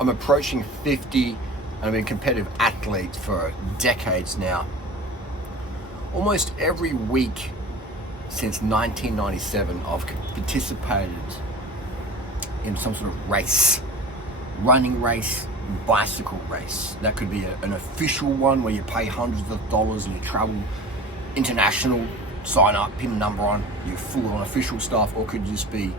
I'm approaching 50 and I've been a competitive athlete for decades now. Almost every week since 1997, I've participated in some sort of race. Running race, bicycle race. That could be an official one where you pay hundreds of dollars and you travel international, sign up, pin a number on, you're full on official stuff, or it could just be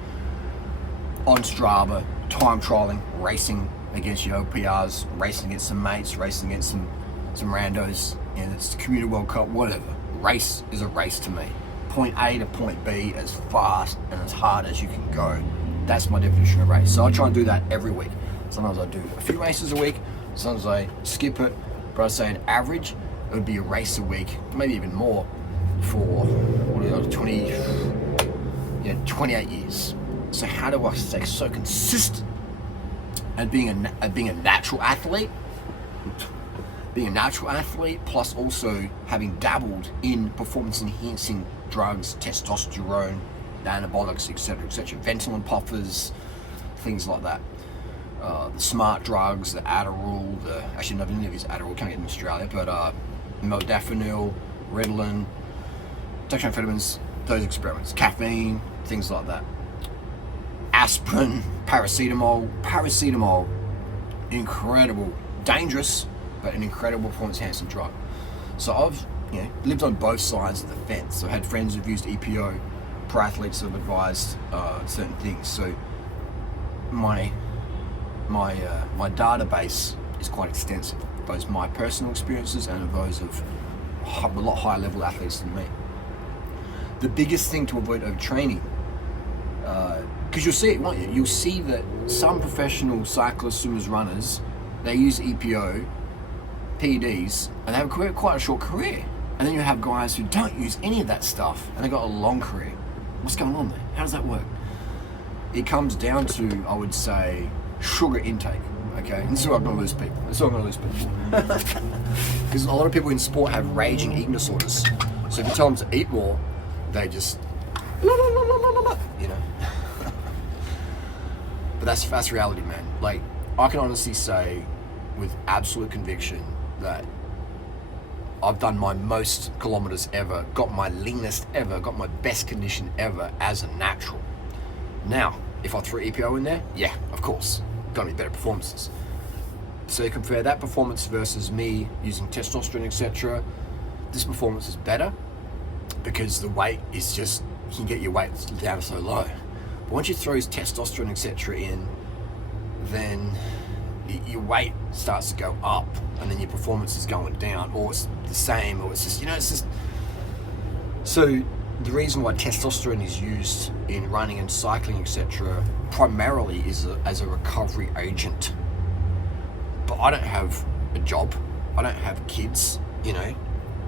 on Strava, time trialing, racing against your OPRs, racing against some mates, racing against some randos, it's the Community World Cup, whatever. Race is a race to me. Point A to point B as fast and as hard as you can go. That's my definition of race. So I try and do that every week. Sometimes I do a few races a week, sometimes I skip it, but I'd say an average, it would be a race a week, maybe even more, for 28 years. So how do I stay so consistent at being a natural athlete? Being a natural athlete, plus also having dabbled in performance-enhancing drugs, testosterone, anabolics, etc., Ventolin puffers, things like that. The smart drugs, the Adderall, actually none of these Adderall, can't get in Australia, but modafinil, Ritalin, dextroamphetamines, those experiments, caffeine, things like that. Aspirin, paracetamol, incredible, dangerous, but an incredible performance-enhancing drug. So I've lived on both sides of the fence. So I had friends who've used EPO, pro athletes who have advised certain things. So my database is quite extensive, both my personal experiences and of those of a lot higher level athletes than me. The biggest thing to avoid overtraining, because you'll see it, won't you? You'll see that some professional cyclists, swimmers, runners, they use EPO, PEDs, and they have quite a short career. And then you have guys who don't use any of that stuff, and they've got a long career. What's going on there? How does that work? It comes down to, I would say, sugar intake. Okay, and this is where I'm going to lose people. Because a lot of people in sport have raging eating disorders. So if you tell them to eat more, they just, But that's reality, man. Like, I can honestly say with absolute conviction that I've done my most kilometers ever, got my leanest ever, got my best condition ever as a natural. Now, if I threw EPO in there, yeah, of course, gonna be better performances. So you compare that performance versus me using testosterone, etc. This performance is better because the weight is just, you can get your weight down so low. But once you throw testosterone, etc. in, then your weight starts to go up, and then your performance is going down, or it's the same, or it's just, So the reason why testosterone is used in running and cycling, etc., primarily is as a recovery agent. But I don't have a job, I don't have kids, I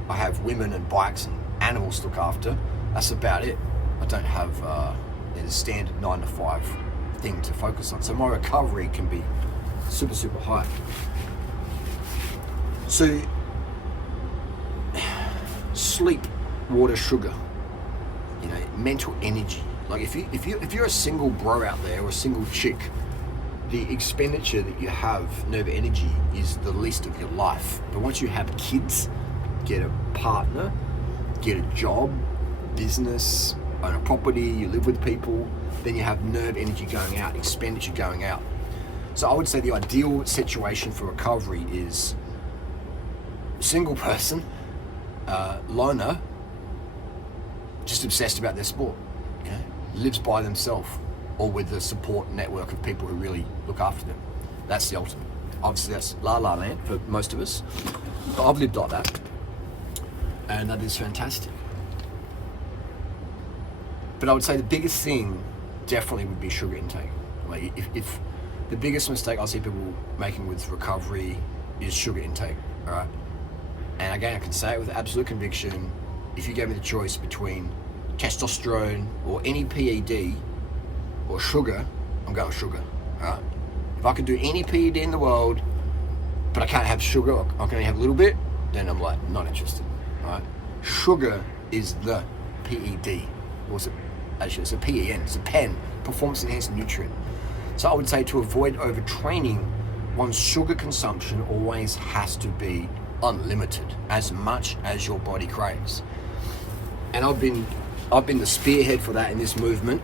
have women and bikes and animals to look after. That's about it. I don't have the standard 9 to 5 thing to focus on. So my recovery can be super, super high. So sleep, water, sugar, mental energy. Like if you're a single bro out there or a single chick, the expenditure that you have, nerve energy, is the least of your life. But once you have kids, get a partner, get a job, business, own a property, you live with people, then you have nerve energy going out, expenditure going out. So I would say the ideal situation for recovery is single person, loner, just obsessed about their sport, lives by themselves or with a support network of people who really look after them. That's the ultimate. Obviously that's la la land for most of us, but I've lived like that, and that is fantastic. But I would say the biggest thing definitely would be sugar intake. Like if the biggest mistake I see people making with recovery is sugar intake, all right? And again, I can say it with absolute conviction, if you gave me the choice between testosterone or any PED or sugar, I'm going sugar, all right? If I could do any PED in the world, but I can't have sugar, I can only have a little bit, then I'm like, not interested, all right? Sugar is the PED, or it's a PEN, it's a PEN, performance enhancing nutrient. So I would say to avoid overtraining, one's sugar consumption always has to be unlimited, as much as your body craves. And I've been the spearhead for that in this movement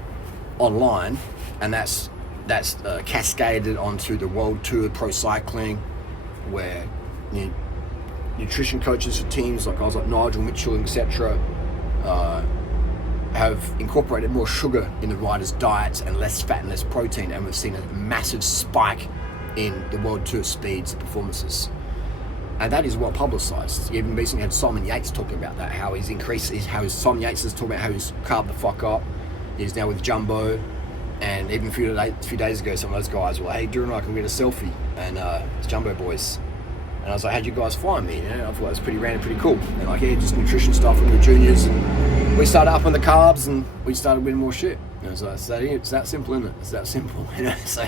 online, and that's cascaded onto the World Tour Pro Cycling, where nutrition coaches for teams like guys like Nigel Mitchell, etc., have incorporated more sugar in the riders' diets and less fat and less protein, and we've seen a massive spike in the World Tour speeds performances. And that is well publicised. You even recently had Simon Yates talking about that, how Simon Yates is talking about how he's carved the fuck up. He's now with Jumbo, and even a few days ago, some of those guys were like, "Hey, Drew and I can get a selfie," and it's Jumbo boys. And I was like, "How'd you guys find me?" I thought it was pretty random, pretty cool. And like, yeah, just nutrition stuff from the juniors, and we started up on the carbs, and we started winning more shit. And it's like, it's that simple, isn't it? It's that simple, So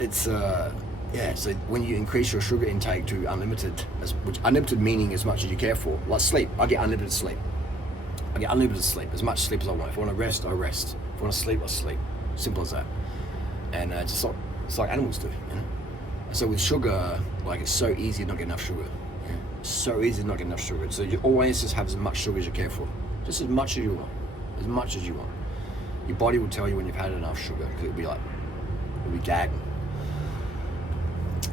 it's so when you increase your sugar intake to unlimited, which unlimited meaning as much as you care for, like sleep, I get unlimited sleep. As much sleep as I want. If I want to rest, I rest. If I want to sleep, I sleep. Simple as that. And it's like animals do, So with sugar, like, it's so easy to not get enough sugar. It's so easy to not get enough sugar. So you always just have as much sugar as you care for. Just as much as you want. As much as you want. Your body will tell you when you've had enough sugar, because it'll be gagging.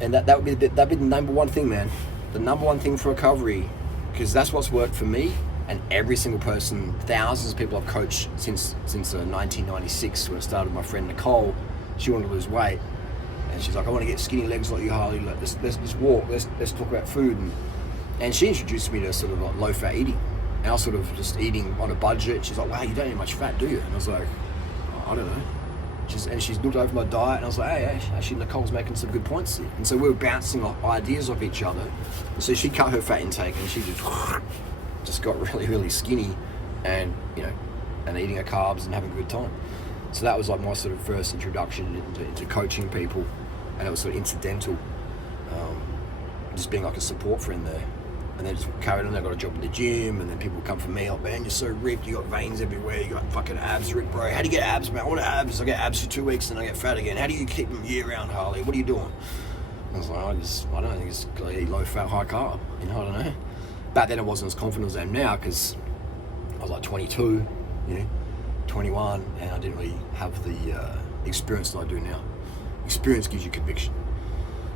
And that'd be the number one thing, man. The number one thing for recovery, because that's what's worked for me and every single person, thousands of people I've coached since 1996 when I started with my friend Nicole. She wanted to lose weight, and she's like, "I want to get skinny legs like you, Harley. Let's walk. Let's talk about food." And she introduced me to sort of like low fat eating, and I was sort of just eating on a budget. She's like, "Wow, you don't eat much fat, do you?" And I was like, "I don't know." She's looked over my diet, and I was like, "Hey, actually, Nicole's making some good points here." And so we were bouncing off ideas off each other. And so she cut her fat intake, and she just got really, really skinny, and eating her carbs and having a good time. So that was like my sort of first introduction into coaching people, and it was sort of incidental, just being like a support friend there. And then just carried on. I got a job in the gym, and then people would come from me, like, "Man, you're so ripped, you got veins everywhere, you got fucking abs, Rick, bro. How do you get abs, man? I want abs. I get abs for 2 weeks, and I get fat again. How do you keep them year round, Harley? What are you doing?" I was like, I don't think it's low fat, high carb. I don't know. Back then I wasn't as confident as I am now, because I was like 22, 21, and I didn't really have the experience that I do now. Experience gives you conviction.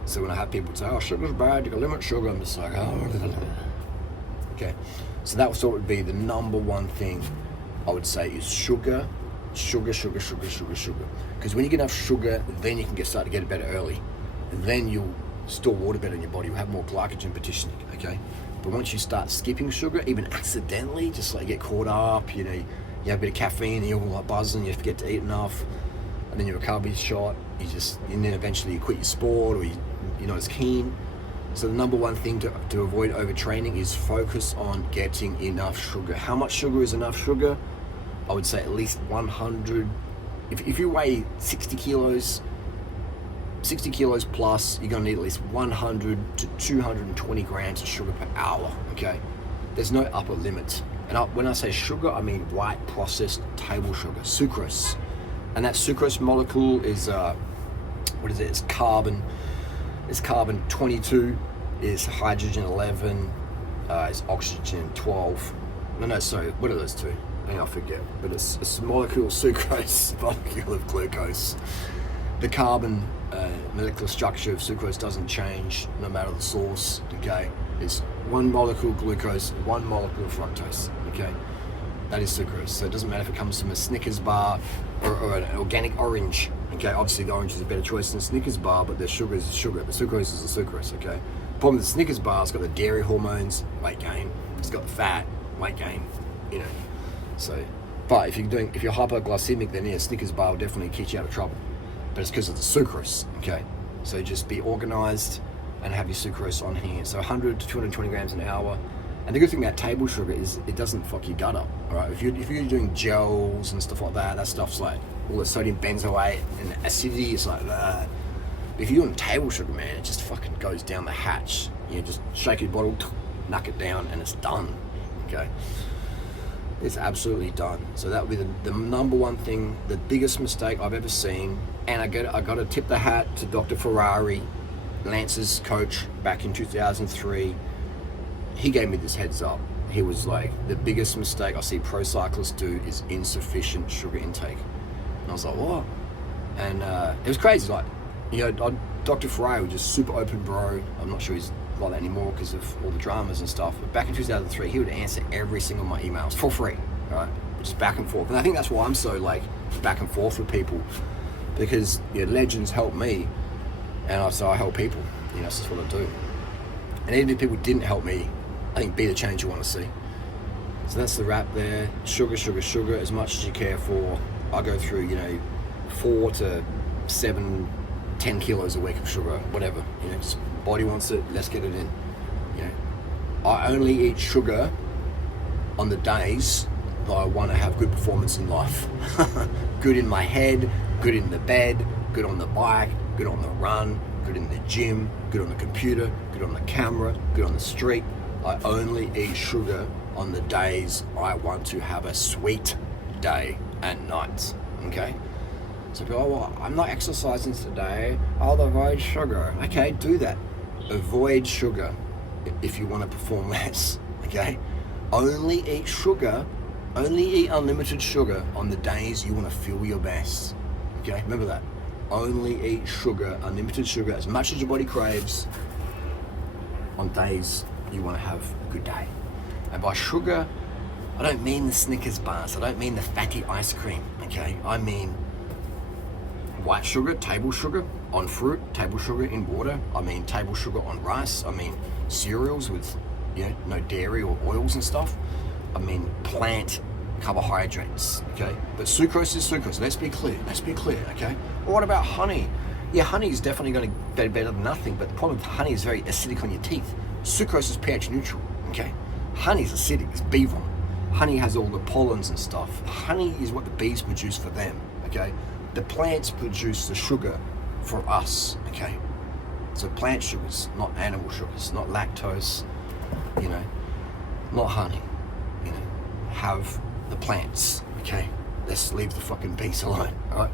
So when I have people say, "Oh, sugar's bad, you can limit sugar," I'm just like, "Oh." Okay. So that would be the number one thing I would say is sugar. Because when you get enough sugar, then you can start to get it better early. And then you'll store water better in your body. You'll have more glycogen partitioning, okay? But once you start skipping sugar, even accidentally, just like get caught up, you have a bit of caffeine, and you're all like buzzing, you forget to eat enough, and then your recovery's shot, and then eventually you quit your sport, or you're not as keen. So the number one thing to avoid overtraining is focus on getting enough sugar. How much sugar is enough sugar? I would say at least 100. If you weigh 60 kilos plus, you're gonna need at least 100 to 220 grams of sugar per hour, okay? There's no upper limit. And when I say sugar, I mean white processed table sugar, sucrose. And that sucrose molecule is, it's carbon. It's carbon 22, is hydrogen 11, is oxygen 12. No, sorry, what are those two? I forget. But it's a molecule of sucrose, molecule of glucose. The carbon molecular structure of sucrose doesn't change no matter the source, okay? It's one molecule glucose, one molecule fructose, okay? That is sucrose. So it doesn't matter if it comes from a Snickers bar or an organic orange, okay? Obviously the orange is a better choice than a Snickers bar, but the sugar is the sugar. The sucrose is the sucrose, okay? The problem with the Snickers bar, it's got the dairy hormones, weight gain. It's got the fat, weight gain, So, but if you're hypoglycemic, then a Snickers bar will definitely keep you out of trouble. But it's because of the sucrose, okay? So just be organized and have your sucrose on hand. So 100 to 220 grams an hour. And the good thing about table sugar is it doesn't fuck your gut up, all right? If you're doing gels and stuff like that stuff's like all the sodium benzoate and acidity is like that. If you're doing table sugar, man, it just fucking goes down the hatch. Just shake your bottle, knock it down, and it's done, okay? It's absolutely done. So that would be the number one thing, the biggest mistake I've ever seen And I got to tip the hat to Dr. Ferrari, Lance's coach back in 2003. He gave me this heads up. He was like, the biggest mistake I see pro cyclists do is insufficient sugar intake. And I was like, what? And it was crazy. Like, Dr. Ferrari was just super open bro. I'm not sure he's like that anymore because of all the dramas and stuff. But back in 2003, he would answer every single of my emails for free, right? Just back and forth. And I think that's why I'm so like back and forth with people, because legends help me, and so I help people. That's just what I do. And even if people didn't help me, I think be the change you want to see. So that's the wrap there. Sugar, sugar, sugar, as much as you care for. I go through 4 to 7, 10 kilos a week of sugar, whatever. Just body wants it, let's get it in. I only eat sugar on the days that I want to have good performance in life. Good in my head, good in the bed, good on the bike, good on the run, good in the gym, good on the computer, good on the camera, good on the street. I only eat sugar on the days I want to have a sweet day and nights, okay? So people, well, I'm not exercising today, I'll avoid sugar. Okay, do that. Avoid sugar if you want to perform less, okay? Only eat sugar, only eat unlimited sugar on the days you want to feel your best, okay? Remember that. Only eat sugar, unlimited sugar, as much as your body craves on days you want to have a good day. And by sugar, I don't mean the Snickers bars, I don't mean the fatty ice cream, okay? I mean white sugar, table sugar on fruit, table sugar in water. I mean table sugar on rice. I mean cereals with no dairy or oils and stuff. I mean plant carbohydrates, okay? But sucrose is sucrose. Let's be clear, okay? Well, what about honey? Yeah, honey is definitely going to be better than nothing, but the problem with honey is very acidic on your teeth. Sucrose is pH neutral, okay? Honey is acidic, it's bee vomit. Honey has all the pollens and stuff. Honey is what the bees produce for them, okay? The plants produce the sugar for us, okay? So plant sugars, not animal sugars, not lactose, not honey, have the plants, okay? Let's leave the fucking bees alone, all right?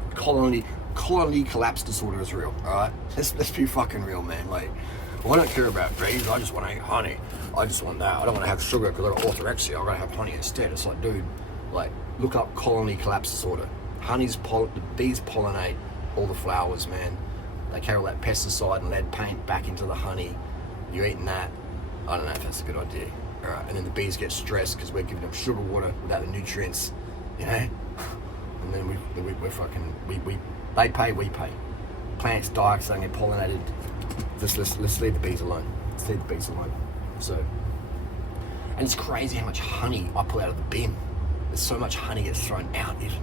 Colony collapse disorder is real, all right? Let's be fucking real, man. Like, well, I don't care about bees, I just want to eat honey. I just want that. I don't want to have sugar because I've got orthorexia, I've got to have honey instead. It's like, dude, like, look up colony collapse disorder. The bees pollinate all the flowers, man. They carry all that pesticide and lead paint back into the honey. You're eating that. I don't know if that's a good idea. All right, and then the bees get stressed because we're giving them sugar water without the nutrients, And then we're fucking, they pay, we pay. Plants die because they get pollinated. Let's leave the bees alone. Let's leave the bees alone. So, and it's crazy how much honey I pull out of the bin. There's so much honey gets thrown out even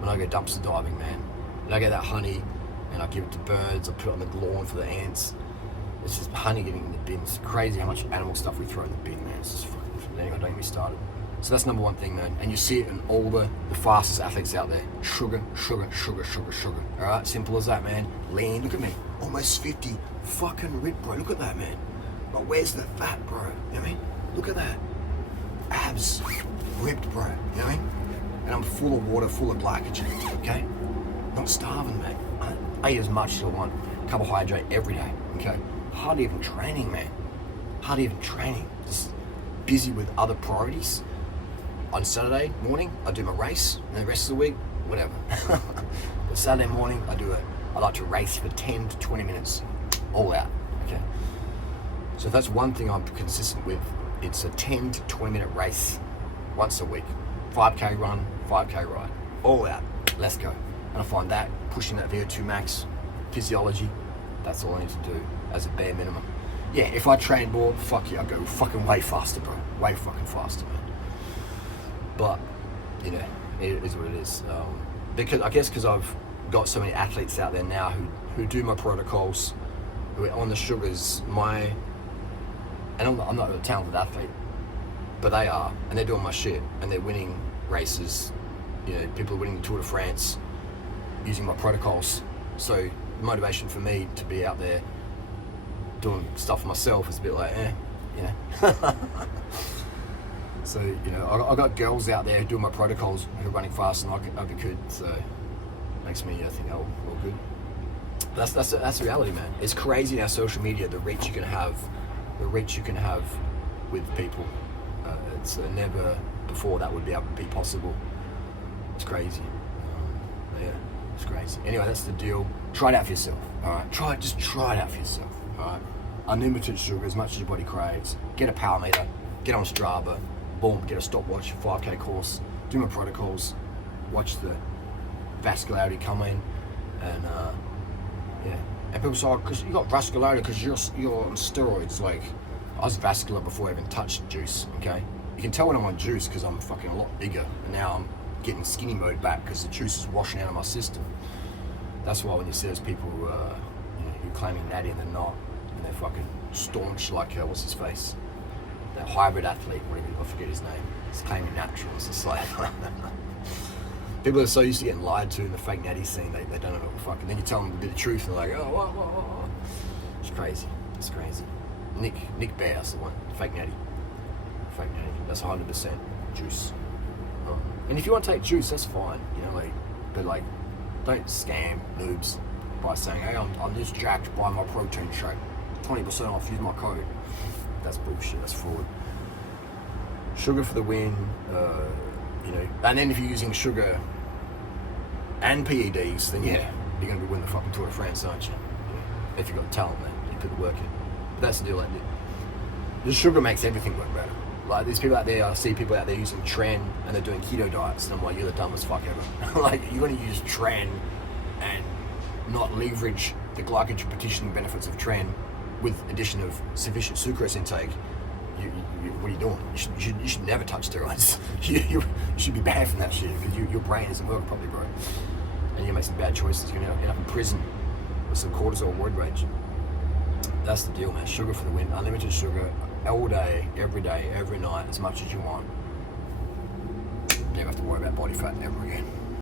when I go dumpster diving, man. And I get that honey and I give it to birds, I put it on the lawn for the ants. It's just honey getting in the bin. It's crazy how much animal stuff we throw in the bin, man. It's just fucking, anyway, don't get me started. So that's number one thing, man. And you see it in all the fastest athletes out there. Sugar, sugar, sugar, sugar, sugar. All right, simple as that, man. Lean, look at me. Almost 50, fucking ripped, bro. Look at that, man. But where's the fat, bro? You know what I mean? Look at that. Abs, ripped, bro. You know what I mean? And I'm full of water, full of glycogen, okay? Not starving, mate. I eat as much as I want. Carbohydrate every day, okay? Hardly even training, man. Hardly even training. Just busy with other priorities. On Saturday morning, I do my race, and the rest of the week, whatever. But Saturday morning, I like to race for 10 to 20 minutes, all out, okay? So if that's one thing I'm consistent with, it's a 10 to 20 minute race once a week. 5K run, 5K ride, all out, let's go. And I find that, pushing that VO2 max, physiology, that's all I need to do as a bare minimum. Yeah, if I train more, fuck yeah, I go fucking way faster, bro. Way fucking faster, man. But, it is what it is. Because I've got so many athletes out there now who do my protocols, who are on the sugars, and I'm not a talented athlete, but they are, and they're doing my shit, and they're winning races. People are winning the Tour de France using my protocols. So motivation for me to be out there doing stuff for myself is a bit like, So, I got girls out there doing my protocols who are running faster than I could, so makes me think, oh, all good. That's the reality, man. It's crazy now. Social media, the reach you can have with people. It's never before that would be possible. It's crazy. Yeah, it's crazy. Anyway, that's the deal. Try it out for yourself. All right, just try it out for yourself. All right, unlimited sugar as much as your body craves. Get a power meter. Get on Strava. Boom. Get a stopwatch. 5K course. Do my protocols. Watch the vascularity come in, and yeah. And people say, oh, because you got vascularity because you're on steroids. Like, I was vascular before I even touched juice. Okay, you can tell when I'm on juice because I'm fucking a lot bigger, and now I'm getting skinny mode back because the juice is washing out of my system. That's why when you see those people who you're claiming natty and they're not, and they're fucking staunch like what's his face, that hybrid athlete, whatever, I forget his name. He's claiming natural. It's just like people are so used to getting lied to in the fake natty scene, they don't know what the fuck. And then you tell them a bit of truth, and they're like, oh, what. It's crazy. It's crazy. Nick Bear's the one, fake natty. That's 100% juice. And if you want to take juice, that's fine. But don't scam noobs by saying, hey, I'm just jacked by my protein shake. 20% off. Use my code. That's bullshit. That's fraud. Sugar for the win. And then if you're using sugar and PEDs, then yeah, you're going to be winning the fucking Tour de France, aren't you? If you've got the talent, man, you put the work in. But that's the deal. The sugar makes everything work better. Like, there's people out there, I see people out there using Tren and they're doing keto diets, and I'm like, you're the dumbest fuck ever. Like, you're going to use Tren and not leverage the glycogen partitioning benefits of Tren with addition of sufficient sucrose intake. What are you doing? You should never touch steroids. You should be banned from that shit because your brain isn't working properly, bro. And you make some bad choices. You're going to end up in prison with some cortisol roid rage. That's the deal, man. Sugar for the win. Unlimited sugar all day, every night, as much as you want. Never have to worry about body fat ever again.